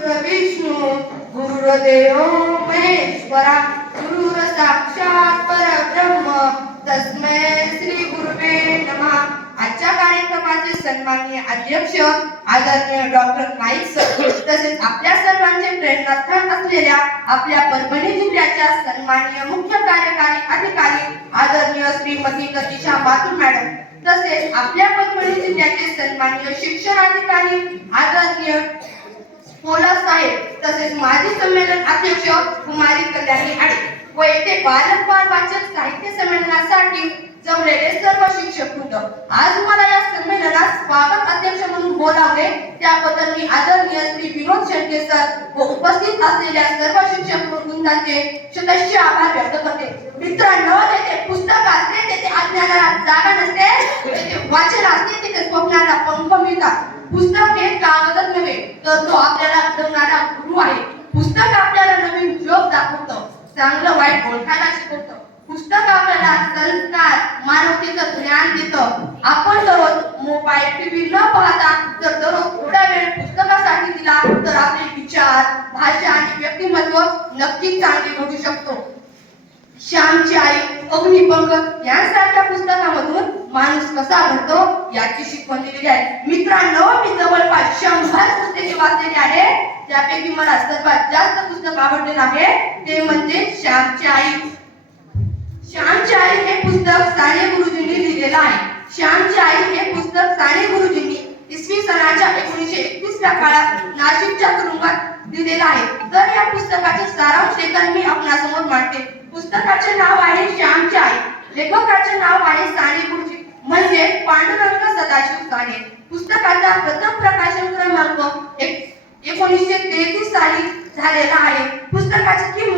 विष्णू गुरुदेव महेश्वरा गुरुर साक्षात परब्रह्म। तस्मै श्री गुरुवे नमः। आजच्या कार्यक्रमाचे सन्माननीय अध्यक्ष आदरणीय डॉक्टर नाईक सर तसेच आपल्या सर्वांचे प्रेरणास्थान असलेल्या आपल्या परभणी जिल्ह्याच्या सन्माननीय मुख्य कार्यकारी अधिकारी आदरणीय श्रीमती लतिशा माथुर मॅडम तसेच आपल्या परभणी जिल्ह्याचे सन्माननीय शिक्षणाधिकारी आदरणीय पोला साहेब तसेच माजी संमेलन अध्यक्ष कुमारी कल्याणी आणि व येथे बालक वाचक साहित्य संमेलनासाठी जमलेले सर्व शिक्षक वृंद. आज मला या संमेलनात स्वागत अध्यक्ष म्हणून बोलावले. त्याबद्दल मी आदरणीय श्री विनोद शेळके सर व उपस्थित असलेल्या सर्व शिक्षक वृंदांचे सदस्य आभार व्यक्त करते. मित्रांनो तेथे पुस्तक असते तेथे अज्ञानाला जागा नसते. तेथे वाचन असते तेथे स्वप्नाला पंख मिळतात. पुस्तक हे कागदच नव्हे तर तो आपल्याला घडवणारा गुरु आहे. पुस्तक आपल्याला नवीन जग दाखवतं चांगलं वाईट ओळखायला शिकवतं. पुस्तक आपल्याला संस्कार मानवतेचं ज्ञान देतं. आपण दररोज मोबाईल टीव्ही न पाहता जर दररोज थोडा वेळ पुस्तकासाठी दिला तर आपले विचार भाषा आणि व्यक्तिमत्व नक्कीच चांगले घडू शकतो. श्यामची आई अग्निपंख यांसारख्या पुस्तकामधून माणूस कसा घडतो याची शिकवण दिलेली आहे. मित्रांनो मी जवळपास शंभर पुस्तके वाचलेली आहे. त्यापैकी मला सर्वात जास्त पुस्तक आवडलेलं आहे ते म्हणजे श्यामची आई. श्यामची आई हे पुस्तक साने गुरुजींनी लिहिलेलं आहे. श्यामची आई हे पुस्तक साने गुरुजींनी इसवी सणाच्या एकोणीसशे एकतीसच्या काळात नाशिकच्या तुरुंगात दिलेलं आहे. तर या पुस्तकाचे सारांश लेखन मी आपणासमोर मांडते. पुस्तकाचे नाव आहे श्यामची आई. लेखकाचे नाव आहे साने गुरुजी. म्हणजे पांडुरंग सदाशिव साने पुस्तकाचा प्रथम प्रकाशन क्रमांक एक- एकोणीसशे तेहतीस साली झालेला आहे. पुस्तकाची किंमत